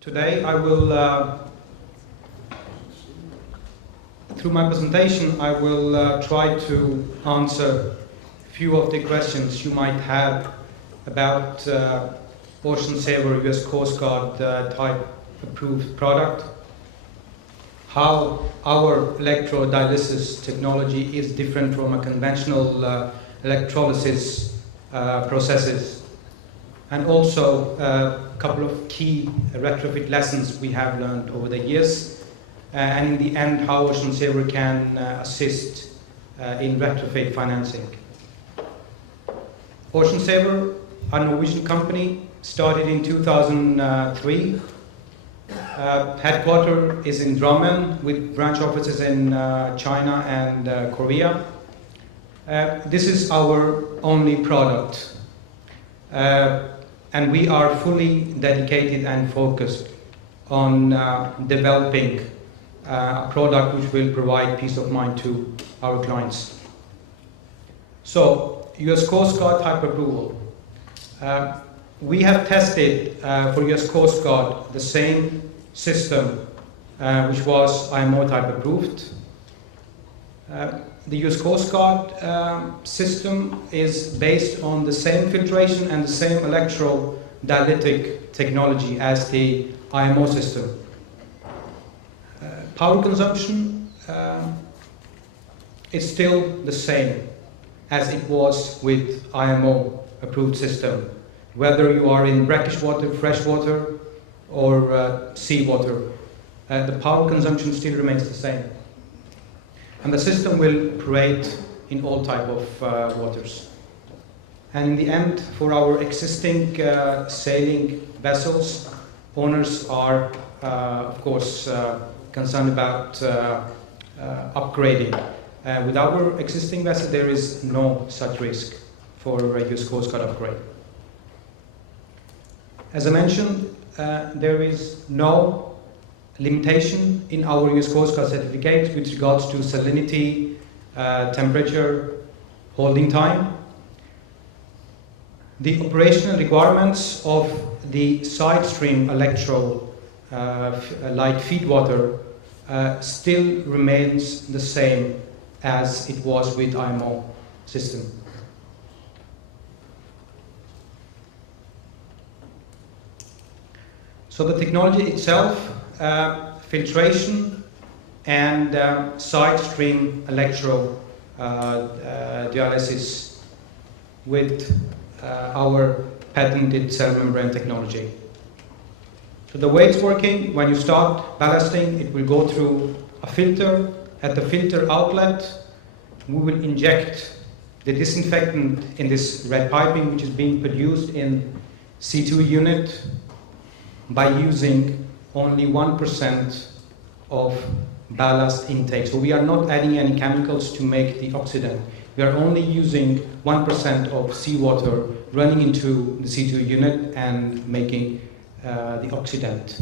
Today I will, through my presentation, I will try to answer a few of the questions you might have about OceanSaver US Coast Guard type approved product, how our electrodialysis technology is different from a conventional electrolysis processes, and also a couple of key retrofit lessons we have learned over the years, and in the end how OceanSaver can assist in retrofit financing. OceanSaver, a Norwegian company, started in 2003. Headquarters is in Drammen with branch offices in China and Korea. This is our only product, and we are fully dedicated and focused on developing a product which will provide peace of mind to our clients. So, US Coast Guard type approval. We have tested for US Coast Guard the same system which was IMO type approved. The US Coast Guard system is based on the same filtration and the same electrodialytic technology as the IMO system. Power consumption is still the same as it was with IMO approved system, whether you are in brackish water, fresh water, or seawater. The power consumption still remains the same. And the system will operate in all type of waters. And in the end, for our existing sailing vessels, owners are, of course, concerned about upgrading. With our existing vessel, there is no such risk for a US Coast Guard upgrade. As I mentioned, there is no limitation in our US Coast Guard certificate with regards to salinity, temperature, holding time. The operational requirements of the side stream electrode light feed water still remains the same as it was with IMO system. So the technology itself, filtration and side stream electrodialysis with our patented cell membrane technology. So the way it's working, when you start ballasting, it will go through a filter. At the filter outlet, we will inject the disinfectant in this red piping, which is being produced in C2 unit by using only 1% of ballast intake. So we are not adding any chemicals to make the oxidant. We are only using 1% of seawater running into the C2 unit and making the oxidant.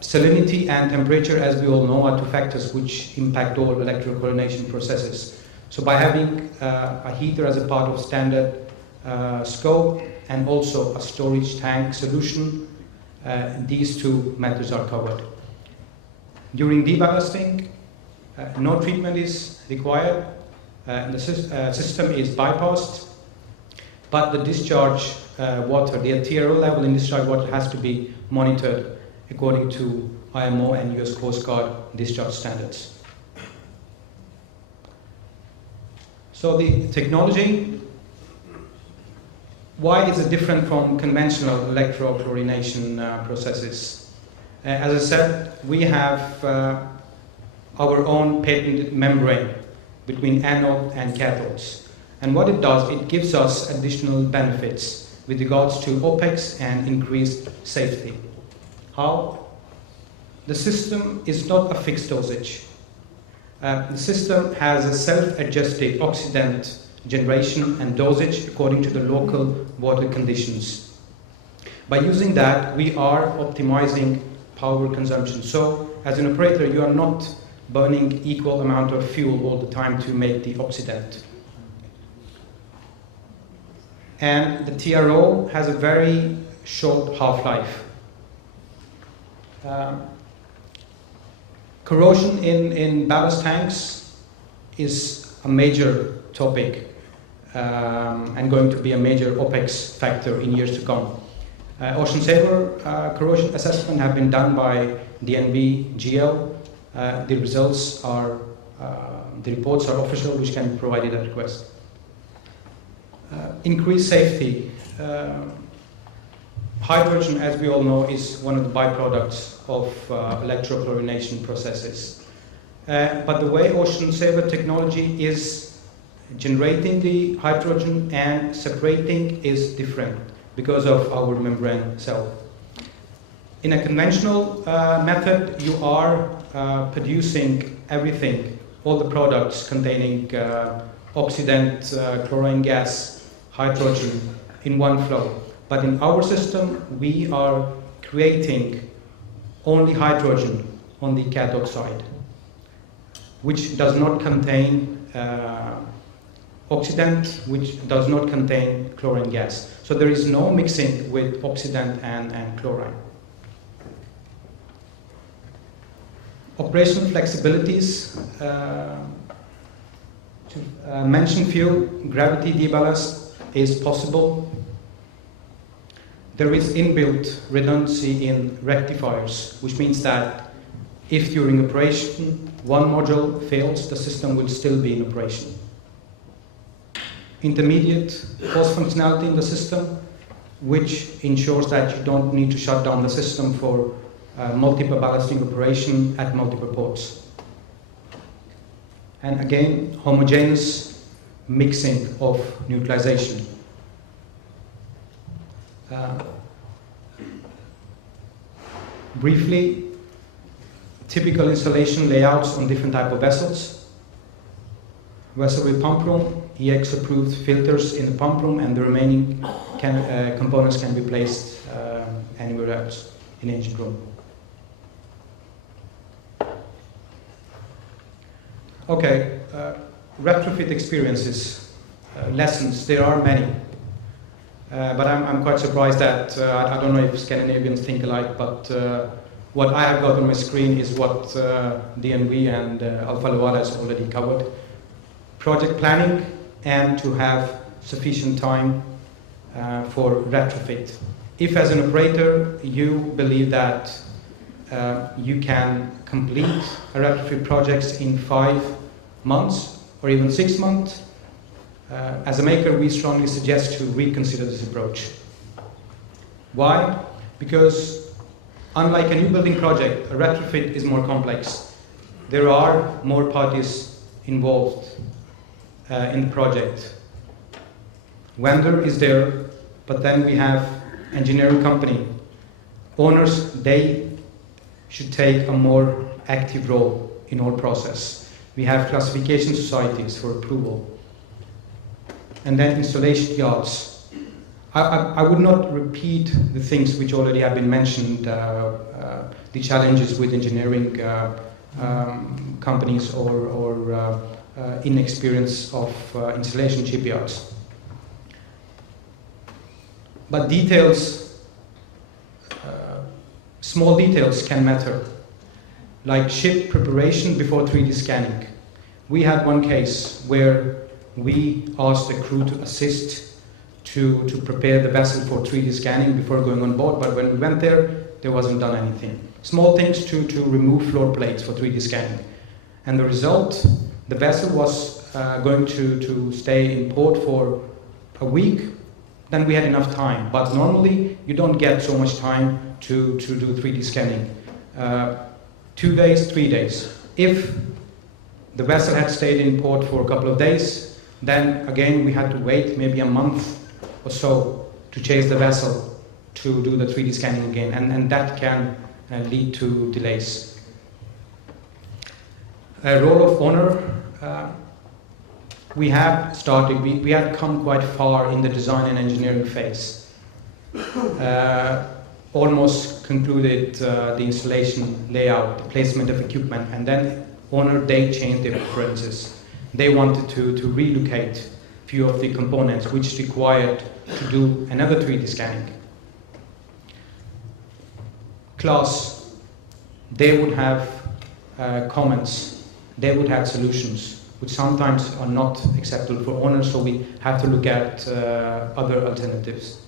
Salinity and temperature, as we all know, are two factors which impact all electrochlorination processes. So by having a heater as a part of standard scope and also a storage tank solution, these two matters are covered. During deballasting, no treatment is required. The system is bypassed, but the discharge water, the TRO level in discharge water has to be monitored according to IMO and US Coast Guard discharge standards. So the technology, why is it different from conventional electrochlorination processes? As I said, we have our own patented membrane between anode and cathodes. And what it does, it gives us additional benefits with regards to OPEX and increased safety. How? The system is not a fixed dosage. The system has a self-adjusted oxidant generation and dosage according to the local water conditions. By using that, we are optimizing power consumption. So, as an operator, you are not burning equal amount of fuel all the time to make the oxidant. And the TRO has a very short half-life. Corrosion in ballast tanks is a major topic and going to be a major OPEX factor in years to come. OceanSaver corrosion assessment have been done by DNV GL. The results are, the reports are official, which can be provided at request. Increased safety. Hydrogen, as we all know, is one of the byproducts of electrochlorination processes. But the way OceanSaver technology is generating the hydrogen and separating is different because of our membrane cell. In a conventional method, you are producing everything, all the products containing oxidant, chlorine gas, hydrogen in one flow. But in our system, we are creating only hydrogen on the cathode side, which does not contain oxidant, which does not contain chlorine gas. So there is no mixing with oxidant and chlorine. Operational flexibilities. To mention few, gravity deballast is possible. There is inbuilt redundancy in rectifiers, which means that if during operation one module fails, the system will still be in operation. Intermediate pause functionality in the system, which ensures that you don't need to shut down the system for multiple ballasting operation at multiple ports. And again, homogeneous mixing of neutralization. Briefly, typical installation layouts on different type of vessels. Vessel with pump room, EX approved filters in the pump room, and the remaining components can be placed anywhere else in the engine room. Okay, retrofit experiences, lessons, there are many. But I'm quite surprised that, I don't know if Scandinavians think alike, but what I have got on my screen is what DNV and Alfa Laval has already covered. Project planning and to have sufficient time for retrofit. If as an operator you believe that you can complete a retrofit project in 5 months or even 6 months, as a maker, we strongly suggest to reconsider this approach. Why? Because unlike a new building project, a retrofit is more complex. There are more parties involved in the project. Vendor is there, but then we have engineering company. Owners, they should take a more active role in all process. We have classification societies for approval. And then installation yards. I would not repeat the things which already have been mentioned, the challenges with engineering companies or inexperience of installation shipyards. But details, small details can matter, like ship preparation before 3D scanning. We had one case where we asked the crew to assist to prepare the vessel for 3D scanning before going on board, but when we went there wasn't done anything. Small things to remove floor plates for 3D scanning. And the result, the vessel was going to stay in port for a week, then we had enough time. But normally you don't get so much time to do 3D scanning. 2 days, 3 days. If the vessel had stayed in port for a couple of days, then again we had to wait maybe a month or so to chase the vessel to do the 3D scanning again, and that can lead to delays. Role of owner, we have started, we had come quite far in the design and engineering phase. Almost concluded the installation layout, the placement of equipment, and then owner, they changed their preferences. They wanted to relocate a few of the components which required to do another 3D scanning. Class. they would have comments, they would have solutions, which sometimes are not acceptable for owners, so we have to look at other alternatives.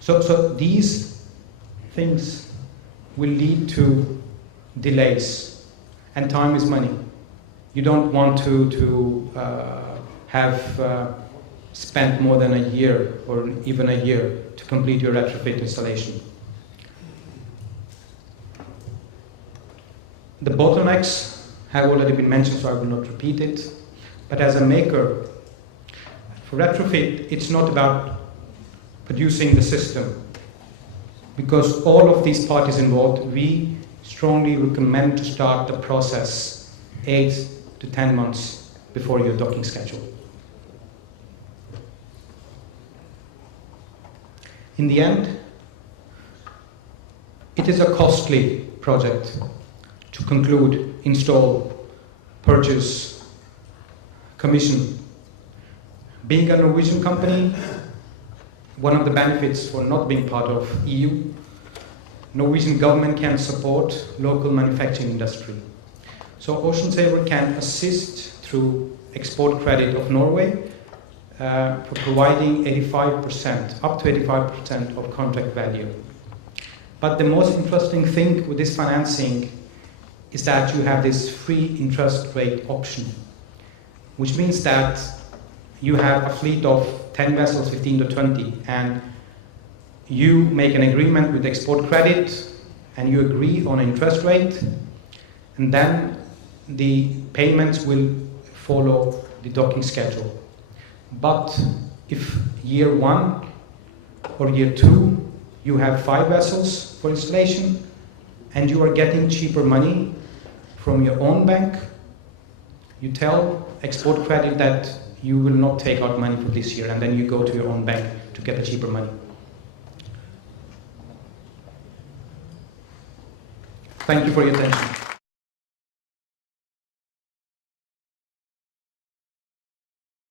So these things will lead to delays, and time is money. You don't want to have spent more than a year or even a year to complete your retrofit installation. The bottlenecks have already been mentioned, so I will not repeat it. But as a maker, for retrofit, it's not about producing the system. Because all of these parties involved, we strongly recommend to start the process 8 to 10 months before your docking schedule. In the end, it is a costly project to conclude, install, purchase, commission. Being a Norwegian company, one of the benefits for not being part of EU, Norwegian government can support local manufacturing industry. So OceanSaver can assist through export credit of Norway for providing 85%, up to 85% of contract value. But the most interesting thing with this financing is that you have this free interest rate option, which means that you have a fleet of 10 vessels, 15 to 20, and you make an agreement with export credit, and you agree on interest rate, and then the payments will follow the docking schedule. But if year 1 or year 2, you have 5 vessels for installation, and you are getting cheaper money from your own bank, you tell export credit that you will not take out money for this year, and then you go to your own bank to get the cheaper money. Thank you for your attention.